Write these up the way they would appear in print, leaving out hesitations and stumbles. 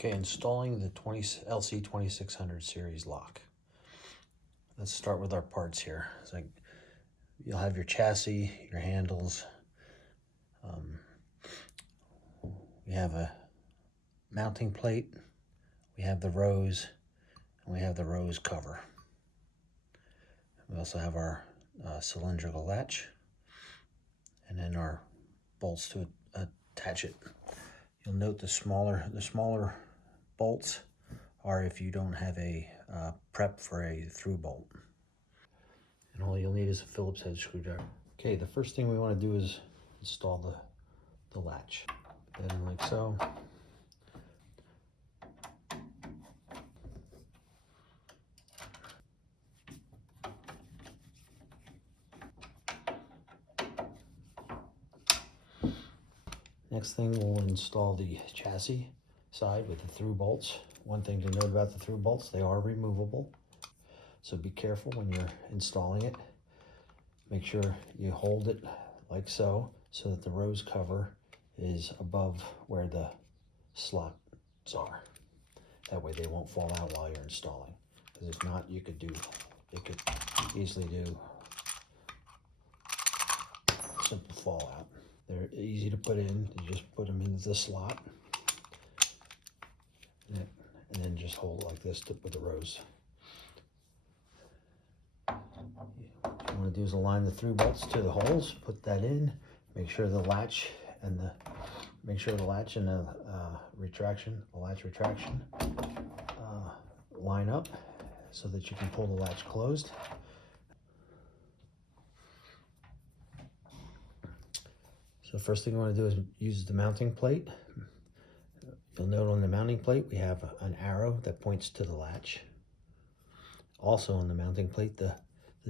Okay, installing the LC2600 series lock. Let's start with our parts here. It's like you'll have your chassis, your handles. We have a mounting plate, we have the rose, and we have the rose cover. We also have our cylindrical latch, and then our bolts to attach it. You'll note the smaller bolts are if you don't have a prep for a through bolt. And all you'll need is a Phillips head screwdriver. Okay, the first thing we want to do is install the latch. Put that in like so. Next thing, we'll install the chassis side with the through bolts. One thing to note about the through bolts, they are removable. So be careful when you're installing it. Make sure you hold it like so that the rose cover is above where the slots are. That way they won't fall out while you're installing. Because if not, it could easily do simple fallout. They're easy to put in. You just put them into the slot, and then just hold it like this with the rose. What you want to do is align the through bolts to the holes. Put that in. Make sure the latch and the latch retraction line up so that you can pull the latch closed. So first thing you want to do is use the mounting plate. You'll note on the mounting plate we have an arrow that points to the latch. Also on the mounting plate, the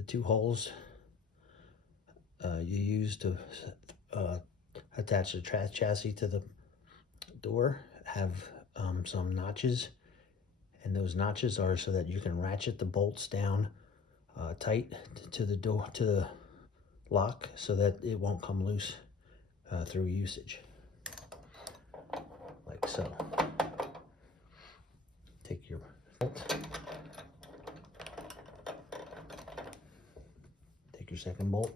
two holes you use to attach the chassis to the door have some notches, and those notches are so that you can ratchet the bolts down tight to the door, to the lock, so that it won't come loose through usage, like so. Take your bolt, take your second bolt,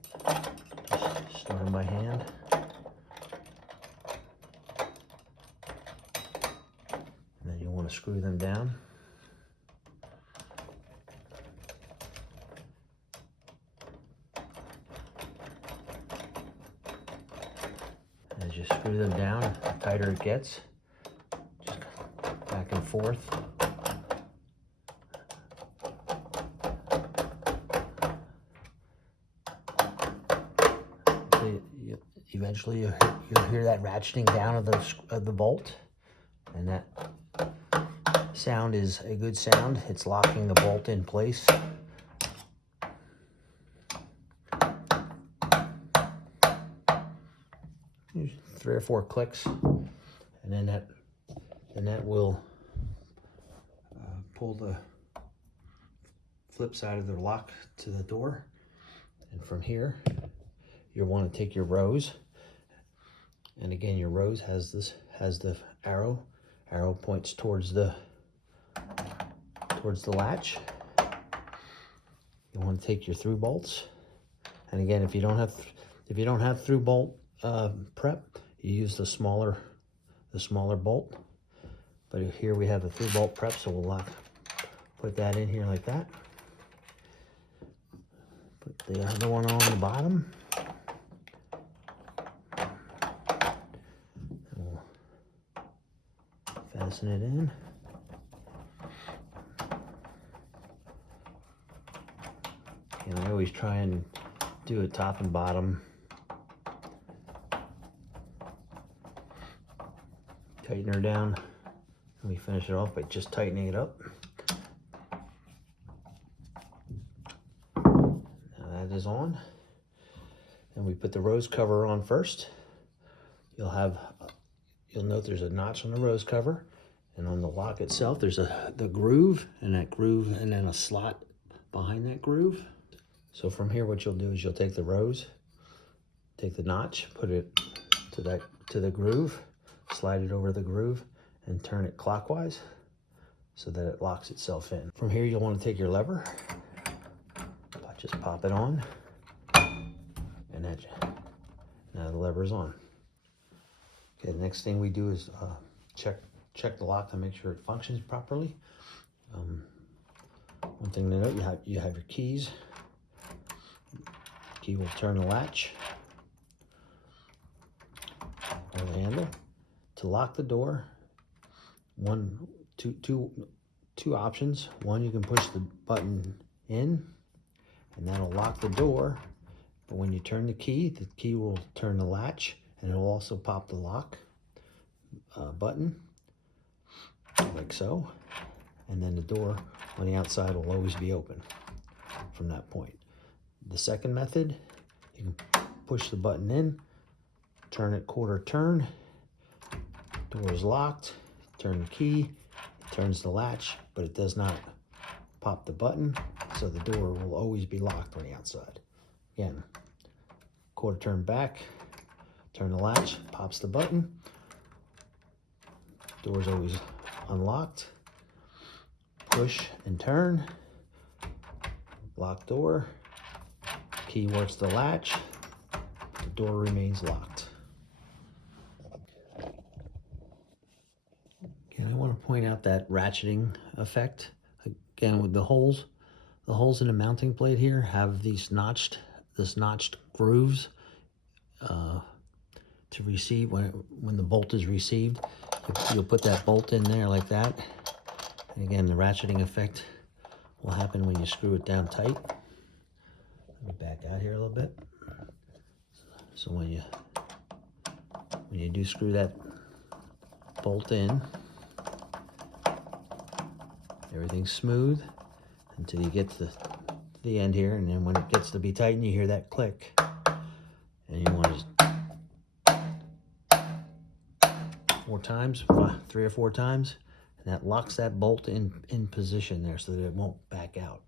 just start them by hand. And then you'll want to screw them down. As you screw them down, the tighter it gets, just back and forth. Eventually you'll hear that ratcheting down of the bolt, and that sound is a good sound. It's locking the bolt in place. 3 or 4 clicks, and then that will pull the flip side of the lock to the door. And from here, you'll want to take your rose, and again, your rose has the arrow points towards the latch. You want to take your through bolts, and again, if you don't have through bolt prep, you use the smaller bolt. But here we have the through bolt prep, so we'll put that in here like that. Put the other one on the bottom. And we'll fasten it in. And I always try and do it top and bottom. Tighten her down, and we finish it off by just tightening it up. Now that is on, and we put the rose cover on first. You'll note there's a notch on the rose cover, and on the lock itself there's the groove, and then a slot behind that groove. So from here, what you'll do is you'll take the rose, take the notch, put it to the groove, slide it over the groove, and turn it clockwise so that it locks itself in. From here, you'll want to take your lever, just pop it on, and now the lever is on. Okay, the next thing we do is check the lock to make sure it functions properly. One thing to note, you have your keys. The key will turn the latch or the handle. To lock the door, two options. One, you can push the button in, and that'll lock the door. But when you turn the key will turn the latch, and it will also pop the lock button, like so. And then the door on the outside will always be open from that point. The second method, you can push the button in, turn it quarter turn, door is locked, turn the key, it turns the latch, but it does not pop the button, so the door will always be locked on the outside. Again, quarter turn back, turn the latch, pops the button, door is always unlocked, push and turn, lock door, key works the latch, the door remains locked. Again, I want to point out that ratcheting effect. Again, with the holes in the mounting plate here have these notched grooves to receive when the bolt is received. You'll put that bolt in there like that. And again, the ratcheting effect will happen when you screw it down tight. Let me back out here a little bit. So when you do screw that bolt in, everything's smooth until you get to the end here, and then when it gets to be tight, you hear that click, and you want to 3 or 4 times, and that locks that bolt in position there so that it won't back out.